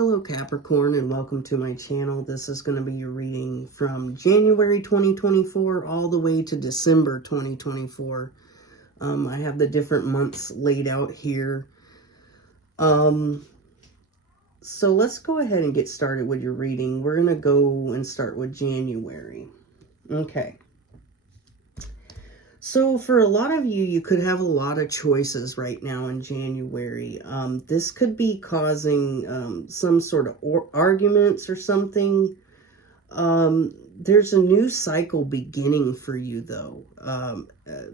Hello Capricorn, and welcome to my channel. This is going to be your reading from January 2024 all the way to December 2024. I have the different months laid out here. So let's go ahead and get started with your reading. We're going to go and start with January. Okay. So for a lot of you, you could have a lot of choices right now in January. This could be causing some sort of arguments or something. There's a new cycle beginning for you, though.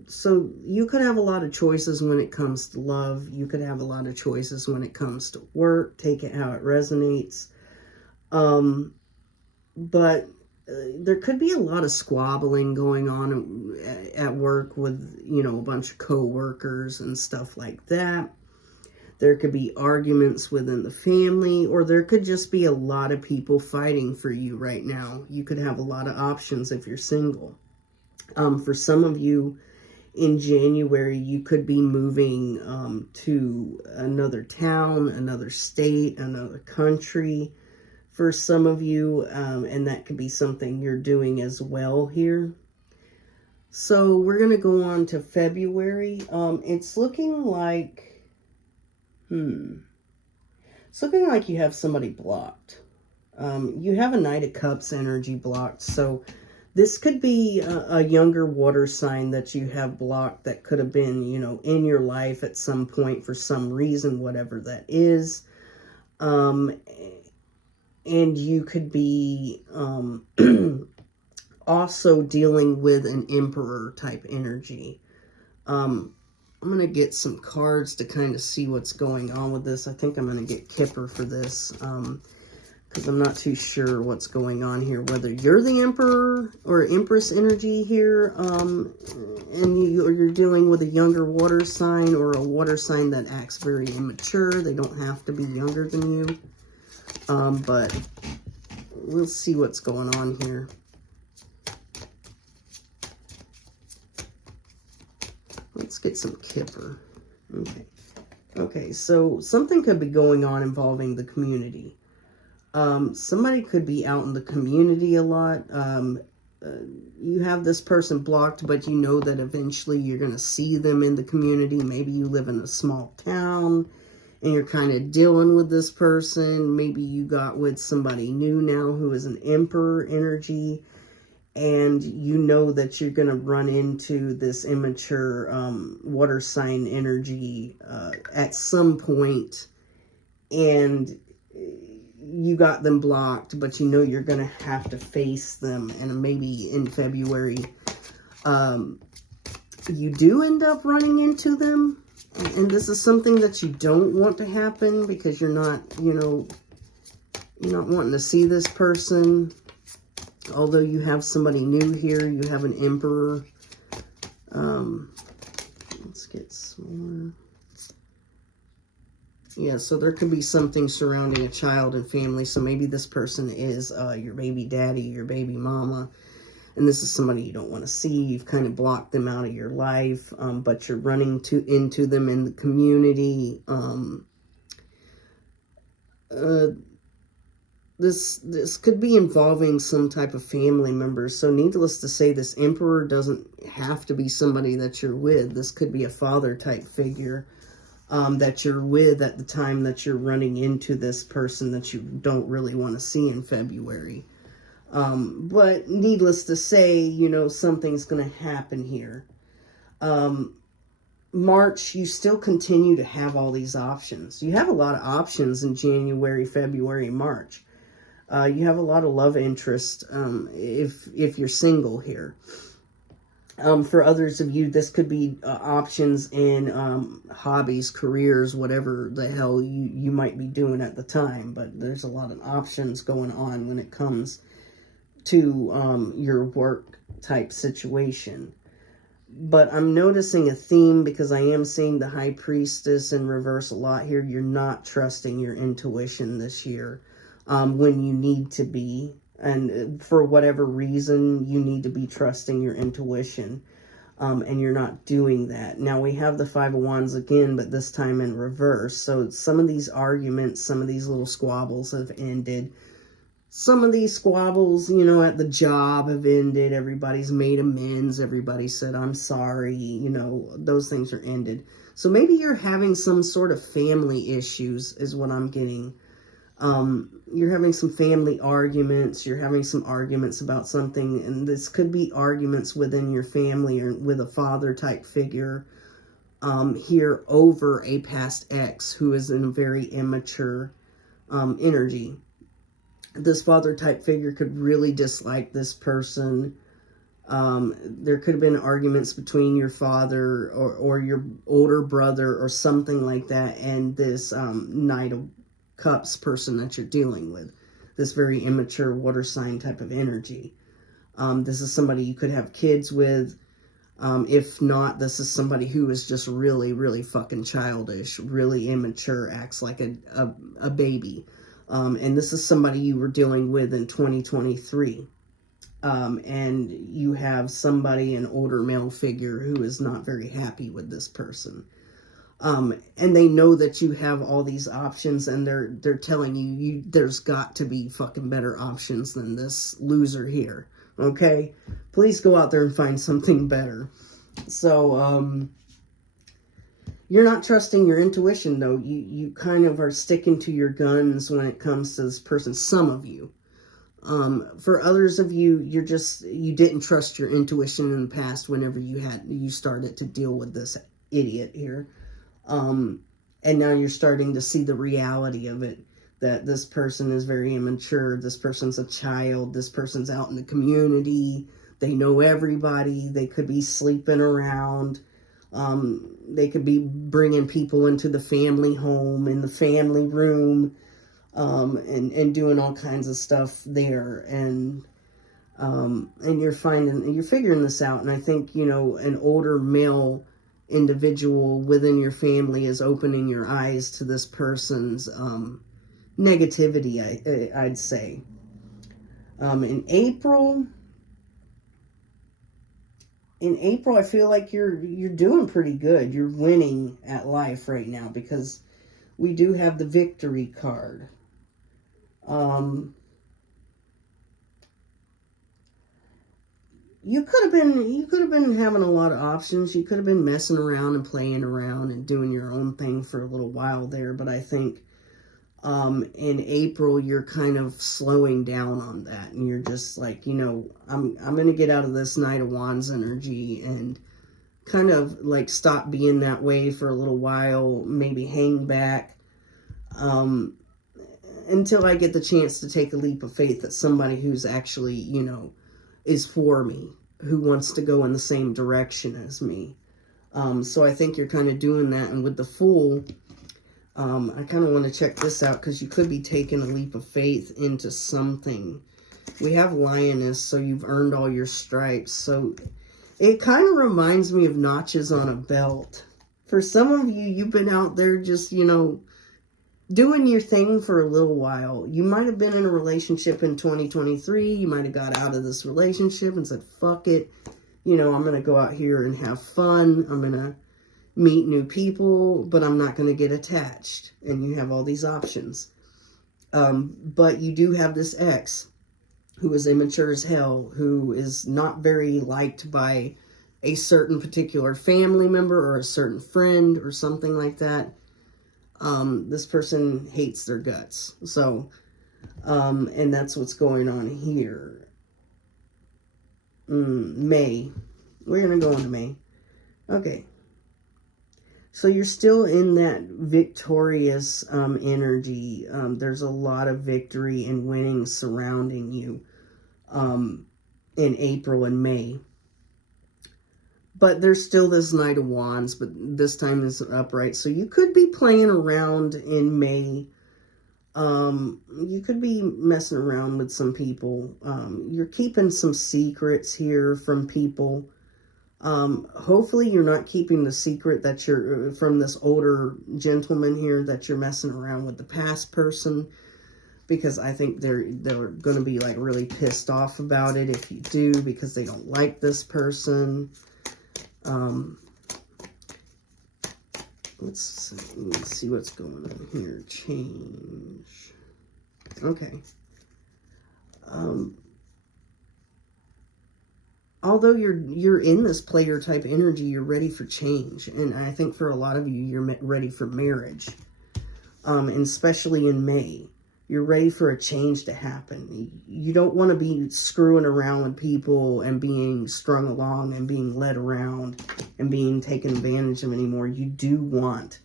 So you could have a lot of choices when it comes to love. You could have a lot of choices when it comes to work. Take it how it resonates. But there could be a lot of squabbling going on at work with, a bunch of co-workers and stuff like that. There could be arguments within the family, or there could just be a lot of people fighting for you right now. You could have a lot of options if you're single. For some of you in January, you could be moving to another town, another state, another country. For some of you, and that could be something you're doing as well here. So we're going to go on to February. It's looking like, it's looking like you have somebody blocked. You have a Knight of Cups energy blocked. So this could be a younger water sign that you have blocked that could have been, in your life at some point for some reason, whatever that is. And you could be also dealing with an Emperor type energy. I'm going to get some cards to kind of see what's going on with this. I think I'm going to get Kipper for this because I'm not too sure what's going on here. Whether you're the Emperor or Empress energy here and you're dealing with a younger water sign or a water sign that acts very immature. They don't have to be younger than you. But we'll see what's going on here. Let's get some Kipper. Okay, so something could be going on involving the community. Somebody could be out in the community a lot. You have this person blocked, but you know that eventually you're going to see them in the community. Maybe you live in a small town and you're kind of dealing with this person. Maybe you got with somebody new now who is an Emperor energy, and you know that you're going to run into this immature water sign energy at some point, and you got them blocked, but you know you're going to have to face them, and maybe in February you do end up running into them. And this is something that you don't want to happen because you're not, you're not wanting to see this person. Although you have somebody new here, you have an Emperor. Let's get some more. Yeah, so there could be something surrounding a child and family. So maybe this person is your baby daddy, your baby mama. And this is somebody you don't want to see. You've kind of blocked them out of your life, but you're running into them in the community. This could be involving some type of family member. So needless to say, this Emperor doesn't have to be somebody that you're with. This could be a father type figure that you're with at the time that you're running into this person that you don't really want to see in February. But needless to say, something's going to happen here. March, you still continue to have all these options. You have a lot of options in January, February, March. You have a lot of love interest if you're single here. For others of you, this could be options in hobbies, careers, whatever the hell you might be doing at the time. But there's a lot of options going on when it comes to your work type situation. But I'm noticing a theme because I am seeing the High Priestess in reverse a lot here. You're not trusting your intuition this year when you need to be. And for whatever reason, you need to be trusting your intuition. And you're not doing that. Now we have the Five of Wands again, but this time in reverse. So some of these arguments, some of these little squabbles have ended. Some of these squabbles, you know, at the job have ended. Everybody's made amends. Everybody said, I'm sorry. You know, those things are ended. So maybe you're having some sort of family issues is what I'm getting. You're having some family arguments. You're having some arguments about something. And this could be arguments within your family or with a father type figure here over a past ex who is in a very immature energy. This father type figure could really dislike this person. There could have been arguments between your father or your older brother or something like that and this Knight of Cups person that you're dealing with. This very immature water sign type of energy. This is somebody you could have kids with. If not, this is somebody who is just really, really fucking childish, really immature, acts like a baby. And this is somebody you were dealing with in 2023. And you have somebody, an older male figure, who is not very happy with this person. And they know that you have all these options, and they're telling you there's got to be fucking better options than this loser here. Okay? Please go out there and find something better. So, you're not trusting your intuition, though. You kind of are sticking to your guns when it comes to this person. Some of you. For others of you, you didn't trust your intuition in the past whenever you started to deal with this idiot here. And now you're starting to see the reality of it, that this person is very immature, this person's a child, this person's out in the community, they know everybody, they could be sleeping around, they could be bringing people into the family home, in the family room, and doing all kinds of stuff there, and you're figuring this out, and I think, you know, an older male individual within your family is opening your eyes to this person's negativity, I'd say. In April, I feel like you're doing pretty good. You're winning at life right now because we do have the victory card. You could have been having a lot of options. You could have been messing around and playing around and doing your own thing for a little while there, but I think in April you're kind of slowing down on that, and you're just like, you know, I'm going to get out of this Knight of Wands energy and kind of like stop being that way for a little while, maybe hang back until I get the chance to take a leap of faith that somebody who's actually, you know, is for me, who wants to go in the same direction as me. So I think you're kind of doing that. And with the Fool, I kind of want to check this out because you could be taking a leap of faith into something. We have Lioness, so you've earned all your stripes. So it kind of reminds me of notches on a belt. For some of you, you've been out there just, you know, doing your thing for a little while. You might have been in a relationship in 2023. You might have got out of this relationship and said, fuck it. You know, I'm going to go out here and have fun. I'm going to meet new people, but I'm not going to get attached. And you have all these options. But you do have this ex who is immature as hell, who is not very liked by a certain particular family member or a certain friend or something like that. This person hates their guts. So, and that's what's going on here. May. We're going to go into May. Okay. So you're still in that victorious, energy. There's a lot of victory and winning surrounding you, in April and May. But there's still this Knight of Wands, but this time is upright. So you could be playing around in May. You could be messing around with some people. You're keeping some secrets here from people. Hopefully you're not keeping the secret that you're from this older gentleman here, that you're messing around with the past person. Because I think they're going to be like really pissed off about it if you do, because they don't like this person. Let's see what's going on here. Change. Okay. Although you're in this player type energy, you're ready for change. And I think for a lot of you, you're ready for marriage. And especially in May. You're ready for a change to happen. You don't want to be screwing around with people and being strung along and being led around and being taken advantage of anymore. You do want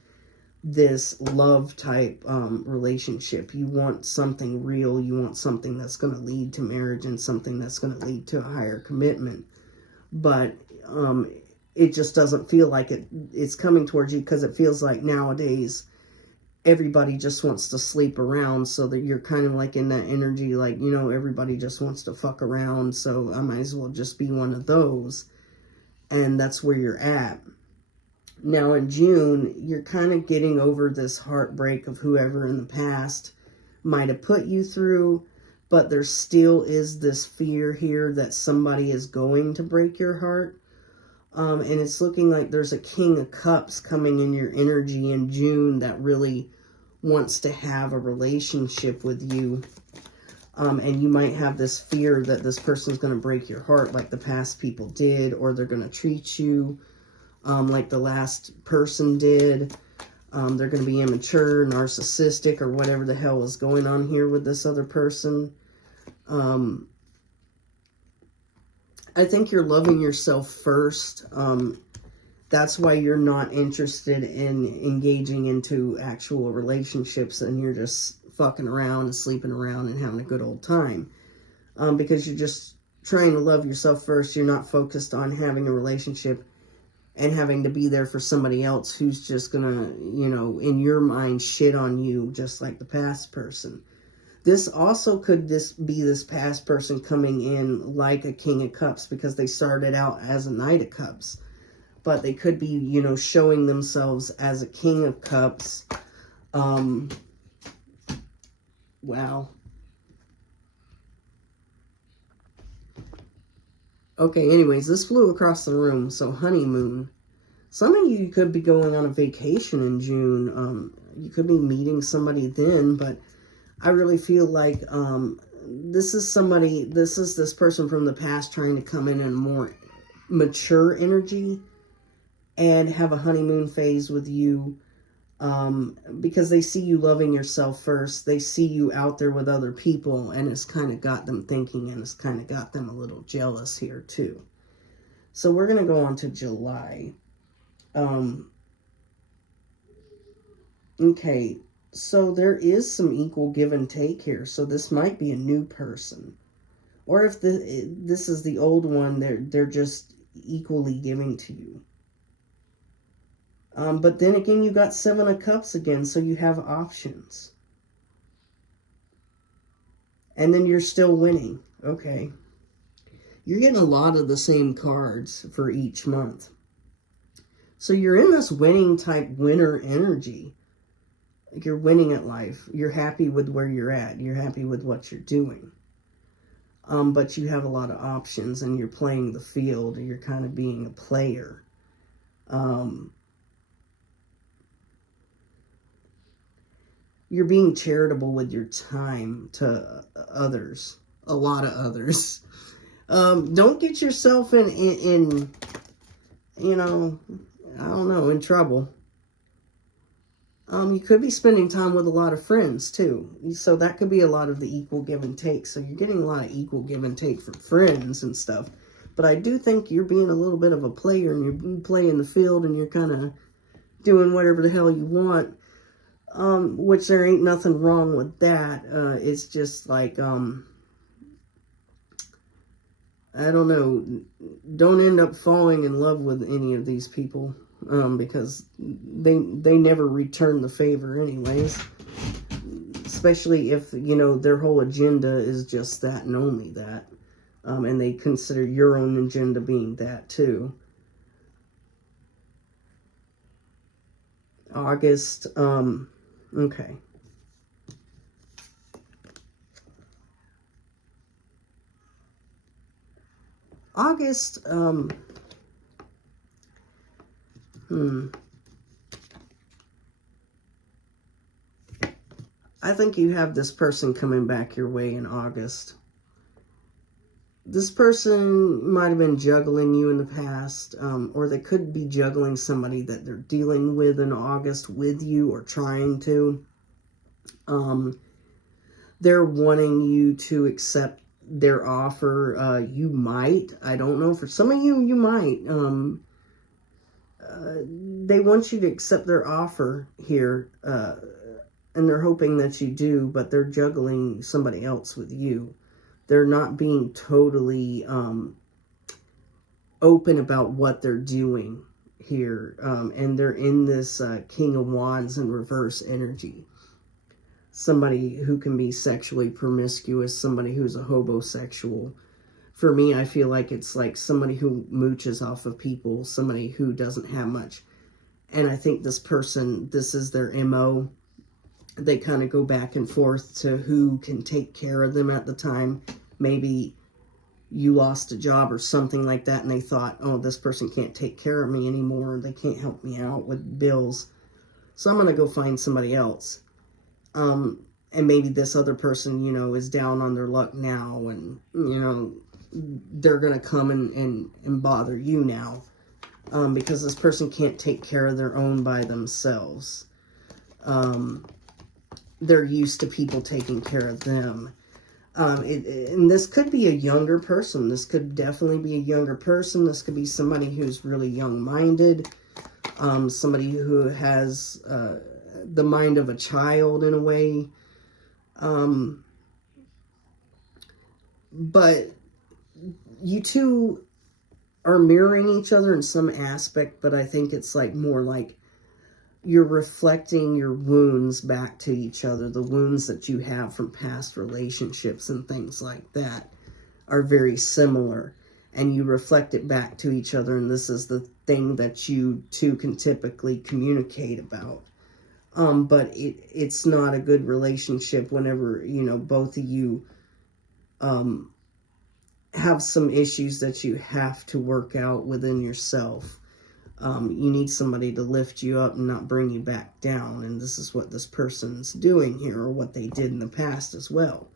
this love type relationship. You want something real. You want something that's going to lead to marriage and something that's going to lead to a higher commitment. But it just doesn't feel like it's coming towards you, because it feels like nowadays everybody just wants to sleep around, so that you're kind of like in that energy, like, you know, everybody just wants to fuck around, so I might as well just be one of those. And that's where you're at. Now in June, you're kind of getting over this heartbreak of whoever in the past might have put you through, but there still is this fear here that somebody is going to break your heart. And it's looking like there's a King of Cups coming in your energy in June that really wants to have a relationship with you. And you might have this fear that this person's going to break your heart like the past people did, or they're going to treat you like the last person did. They're going to be immature, narcissistic, or whatever the hell is going on here with this other person. I think you're loving yourself first. That's why you're not interested in engaging into actual relationships, and you're just fucking around and sleeping around and having a good old time. Because you're just trying to love yourself first. You're not focused on having a relationship and having to be there for somebody else who's just gonna, you know, in your mind, shit on you just like the past person. This also could be this past person coming in like a King of Cups, because they started out as a Knight of Cups. But they could be, you know, showing themselves as a King of Cups. Wow. Okay, anyways, this flew across the room. So honeymoon. Some of you could be going on a vacation in June. You could be meeting somebody then, but I really feel like this is this person from the past trying to come in a more mature energy and have a honeymoon phase with you, because they see you loving yourself first. They see you out there with other people, and it's kind of got them thinking, and it's kind of got them a little jealous here too. So we're going to go on to July. Okay. So there is some equal give and take here. So this might be a new person. Or if this is the old one, they're just equally giving to you. But then again, you got Seven of Cups again, so you have options. And then you're still winning. Okay. You're getting a lot of the same cards for each month. So you're in this winning type winner energy. You're winning at life. You're happy with where you're at. You're happy with what you're doing. But you have a lot of options, and you're playing the field. You're kind of being a player. You're being charitable with your time to others. A lot of others. Don't get yourself in you know, I don't know, in trouble. You could be spending time with a lot of friends, too. So that could be a lot of the equal give and take. So you're getting a lot of equal give and take from friends and stuff. But I do think you're being a little bit of a player, and you're playing the field, and you're kind of doing whatever the hell you want. Which there ain't nothing wrong with that. It's just like, I don't know. Don't end up falling in love with any of these people. Because they never return the favor anyways. Especially if, you know, their whole agenda is just that and only that. And they consider your own agenda being that too. August, okay. August, I think you have this person coming back your way in August. This person might have been juggling you in the past, or they could be juggling somebody that they're dealing with in August with you or trying to. They're wanting you to accept their offer. You might. I don't know. For some of you, you might. They want you to accept their offer here, and they're hoping that you do, but they're juggling somebody else with you. They're not being totally open about what they're doing here. And they're in this King of Wands in reverse energy. Somebody who can be sexually promiscuous, somebody who's a hobosexual. For me, I feel like it's like somebody who mooches off of people, somebody who doesn't have much. And I think this person, this is their MO. They kind of go back and forth to who can take care of them at the time. Maybe you lost a job or something like that, and they thought, oh, this person can't take care of me anymore. They can't help me out with bills. So I'm going to go find somebody else. And maybe this other person, you know, is down on their luck now, and, you know, they're going to come and bother you now. Because this person can't take care of their own by themselves. They're used to people taking care of them. And this could be a younger person. This could definitely be a younger person. This could be somebody who's really young-minded. Somebody who has the mind of a child in a way. But you two are mirroring each other in some aspect, but I think it's like more like you're reflecting your wounds back to each other. The wounds that you have from past relationships and things like that are very similar. And you reflect it back to each other. And this is the thing that you two can typically communicate about. But it's not a good relationship whenever, you know, both of you have some issues that you have to work out within yourself. You need somebody to lift you up and not bring you back down. And this is what this person's doing here, or what they did in the past as well.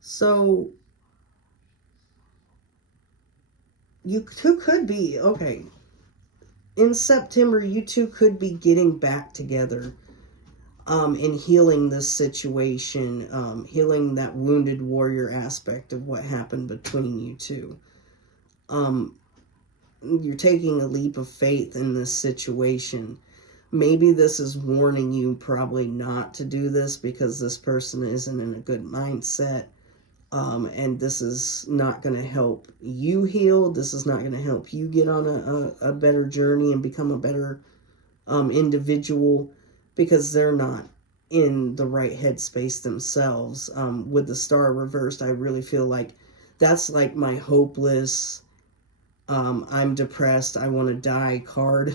So, you two could be, okay, in September, you two could be getting back together. And healing this situation, healing that wounded warrior aspect of what happened between you two. You're taking a leap of faith in this situation. Maybe this is warning you probably not to do this because this person isn't in a good mindset. And this is not going to help you heal. This is not going to help you get on a better journey and become a better individual. Because they're not in the right headspace themselves. With the star reversed, I really feel like that's like my hopeless, I'm depressed, I want to die card.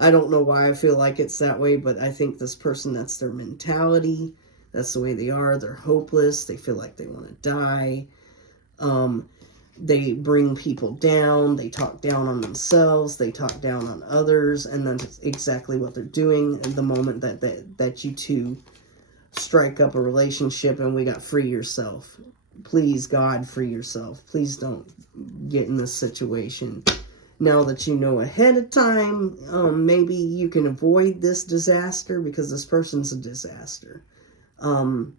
I don't know why I feel like it's that way, but I think this person, that's their mentality. That's the way they are. They're hopeless. They feel like they want to die. They bring people down. They talk down on themselves. They talk down on others. And that's exactly what they're doing in the moment that you two strike up a relationship and we got free yourself. Please, God, free yourself. Please don't get in this situation. Now that you know ahead of time, maybe you can avoid this disaster because this person's a disaster. And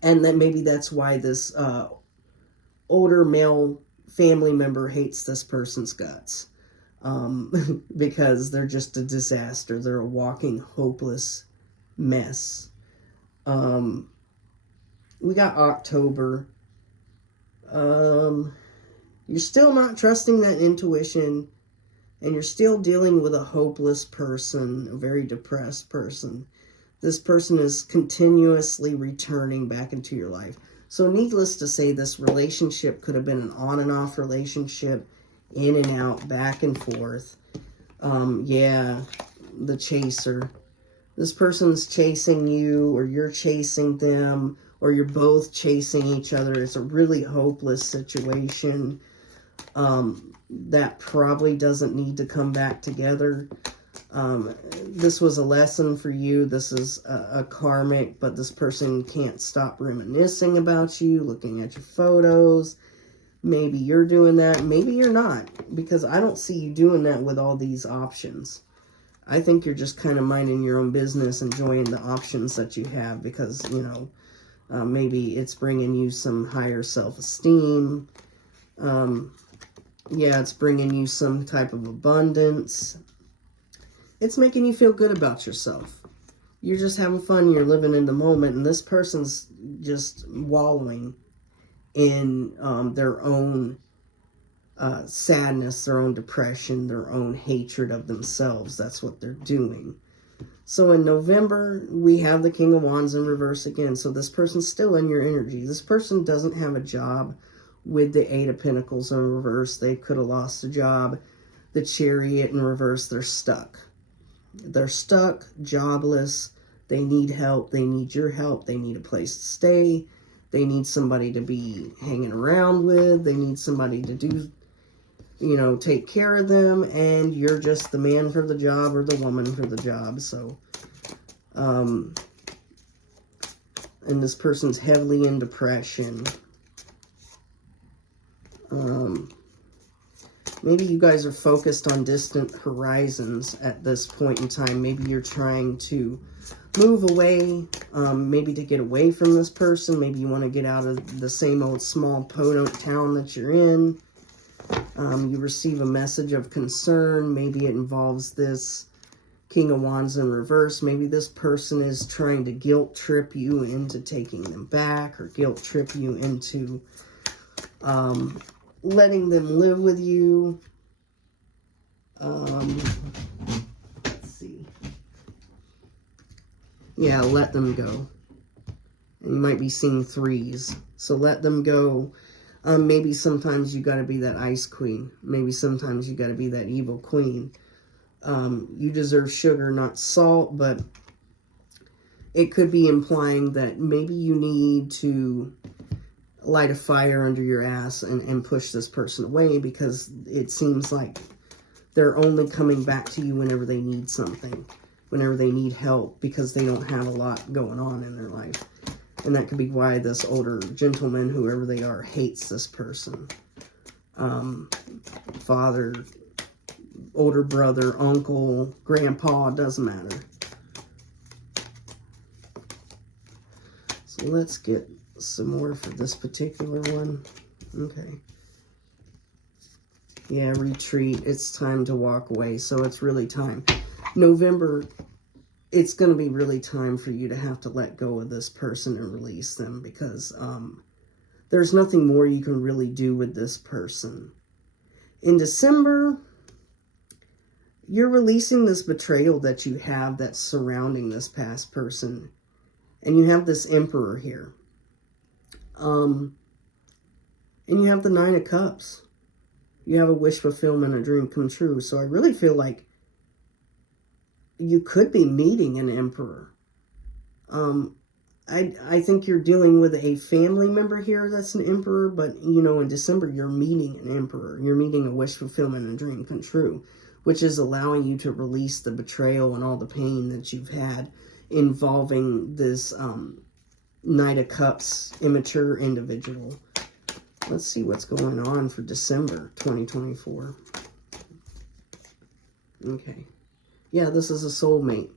then maybe that's why this older male family member hates this person's guts. Because they're just a disaster. They're a walking hopeless mess. We got October. You're still not trusting that intuition. And you're still dealing with a hopeless person, a very depressed person. This person is continuously returning back into your life. So needless to say, this relationship could have been an on and off relationship, in and out, back and forth. Yeah, the chaser. This person's chasing you, or you're chasing them, or you're both chasing each other. It's a really hopeless situation. That probably doesn't need to come back together. This was a lesson for you. This is a karmic, but this person can't stop reminiscing about you, looking at your photos. Maybe you're doing that. Maybe you're not, because I don't see you doing that with all these options. I think you're just kind of minding your own business, enjoying the options that you have, because, you know, maybe it's bringing you some higher self-esteem. Yeah, it's bringing you some type of abundance. It's making you feel good about yourself. You're just having fun. You're living in the moment. And this person's just wallowing in their own sadness, their own depression, their own hatred of themselves. That's what they're doing. So in November, we have the King of Wands in reverse again. So this person's still in your energy. This person doesn't have a job with the Eight of Pentacles in reverse. They could have lost a job. The Chariot in reverse, they're stuck. They're stuck, jobless. They need help. They need your help. They need a place to stay. They need somebody to be hanging around with. They need somebody to do, you know, take care of them. And you're just the man for the job or the woman for the job. So, and this person's heavily in depression. Maybe you guys are focused on distant horizons at this point in time. Maybe you're trying to move away, maybe to get away from this person. Maybe you want to get out of the same old small podunk town that you're in. You receive a message of concern. Maybe it involves this King of Wands in reverse. Maybe this person is trying to guilt trip you into taking them back, or guilt trip you into letting them live with you. Let's see. Yeah, let them go. And you might be seeing threes. So let them go. Maybe sometimes you got to be that ice queen. Maybe sometimes you got to be that evil queen. You deserve sugar, not salt, but it could be implying that maybe you need to light a fire under your ass and push this person away, because it seems like they're only coming back to you whenever they need something, whenever they need help, because they don't have a lot going on in their life. And that could be why this older gentleman, whoever they are, hates this person. Father, older brother, uncle, grandpa, doesn't matter. So let's get some more for this particular one. Okay. Yeah, retreat. It's time to walk away. So it's really time. November, it's going to be really time for you to have to let go of this person and release them, because there's nothing more you can really do with this person. In December, you're releasing this betrayal that you have that's surrounding this past person. And you have this Emperor here. And you have the Nine of Cups. You have a wish fulfillment, a dream come true. So I really feel like you could be meeting an Emperor. I think you're dealing with a family member here that's an Emperor, but, you know, in December, you're meeting an Emperor. You're meeting a wish fulfillment and a dream come true, which is allowing you to release the betrayal and all the pain that you've had involving this Knight of Cups immature individual. Let's see what's going on for December 2024. Okay. Yeah, this is a soulmate.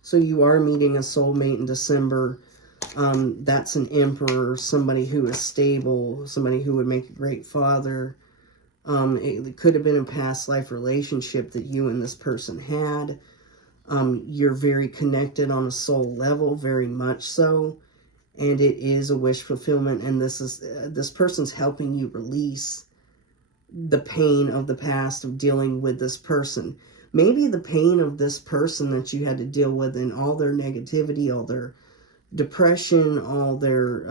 So you are meeting a soulmate in December. That's an Emperor, somebody who is stable, somebody who would make a great father. It could have been a past life relationship that you and this person had. You're very connected on a soul level, very much so. And it is a wish fulfillment. And this person's helping you release the pain of the past of dealing with this person. Maybe the pain of this person that you had to deal with, and all their negativity, all their depression, all their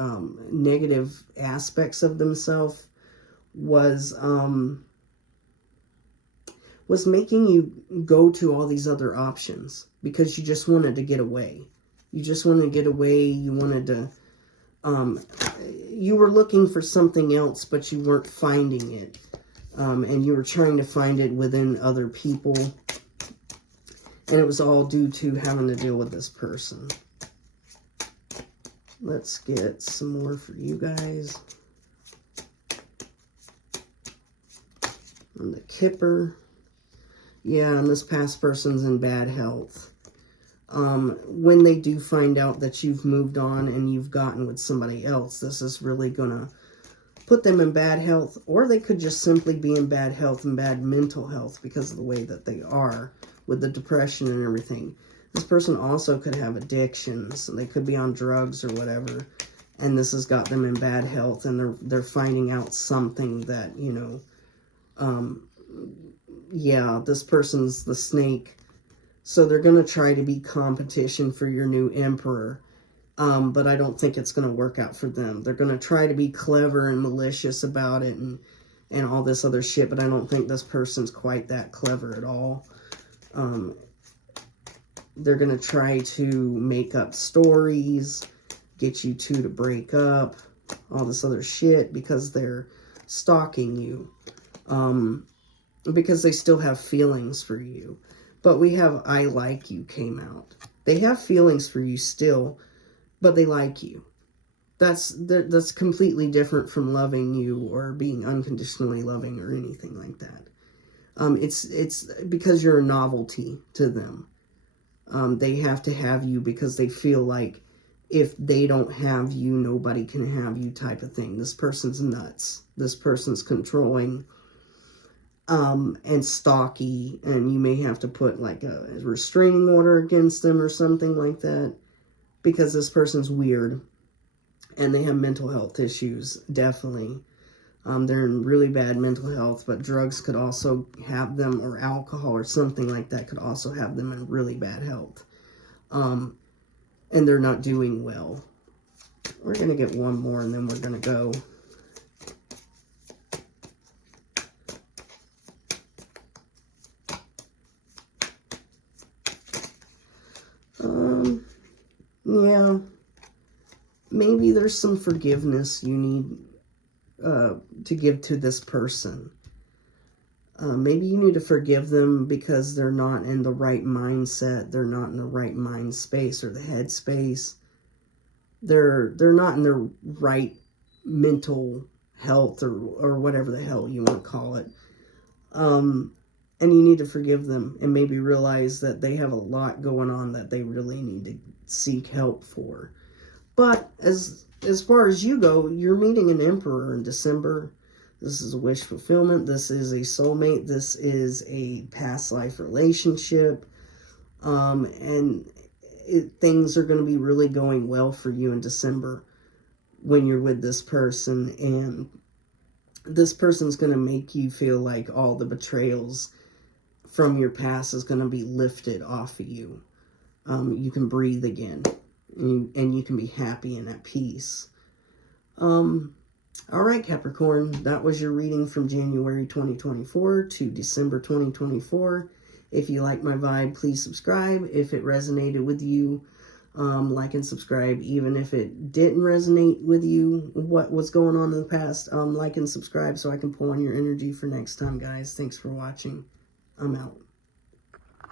negative aspects of themselves was was making you go to all these other options because you just wanted to get away. You just wanted to get away. You wanted to, you were looking for something else, but you weren't finding it. And you were trying to find it within other people. And it was all due to having to deal with this person. Let's get some more for you guys. And the Kipper. Yeah, and this past person's in bad health. When they do find out that you've moved on and you've gotten with somebody else, this is really going to put them in bad health. Or they could just simply be in bad health and bad mental health because of the way that they are with the depression and everything. This person also could have addictions. They could be on drugs or whatever. And this has got them in bad health. And they're finding out something that, you know, yeah, this person's the snake. So they're going to try to be competition for your new emperor. But I don't think it's going to work out for them. They're going to try to be clever and malicious about it and all this other shit. But I don't think this person's quite that clever at all. They're going to try to make up stories, get you two to break up, all this other shit because they're stalking you. Because they still have feelings for you. But we have I like you came out. They have feelings for you still, but they like you. That's completely different from loving you or being unconditionally loving or anything like that. It's because you're a novelty to them. They have to have you because they feel like if they don't have you, nobody can have you type of thing. This person's nuts. This person's controlling and stalky, and you may have to put like a restraining order against them or something like that because this person's weird and they have mental health issues, definitely. They're in really bad mental health, but drugs could also have them, or alcohol or something like that could also have them in really bad health. And they're not doing well. We're going to get one more and then we're going to go. Yeah, maybe there's some forgiveness you need to give to this person. Maybe you need to forgive them because they're not in the right mindset. They're not in the right mind space or the head space. They're not in their right mental health or whatever the hell you want to call it. And you need to forgive them and maybe realize that they have a lot going on that they really need to seek help for. But as far as you go, you're meeting an emperor in December. This is a wish fulfillment. This is a soulmate. This is a past life relationship. And things are going to be really going well for you in December when you're with this person. And this person's going to make you feel like all the betrayals from your past is going to be lifted off of you. You can breathe again. And you can be happy and at peace. All right, Capricorn, that was your reading from January 2024 to December 2024. If you like my vibe, please subscribe. If it resonated with you, like and subscribe. Even if it didn't resonate with you, what was going on in the past, like and subscribe so I can pull on your energy for next time, guys. Thanks for watching. I'm out.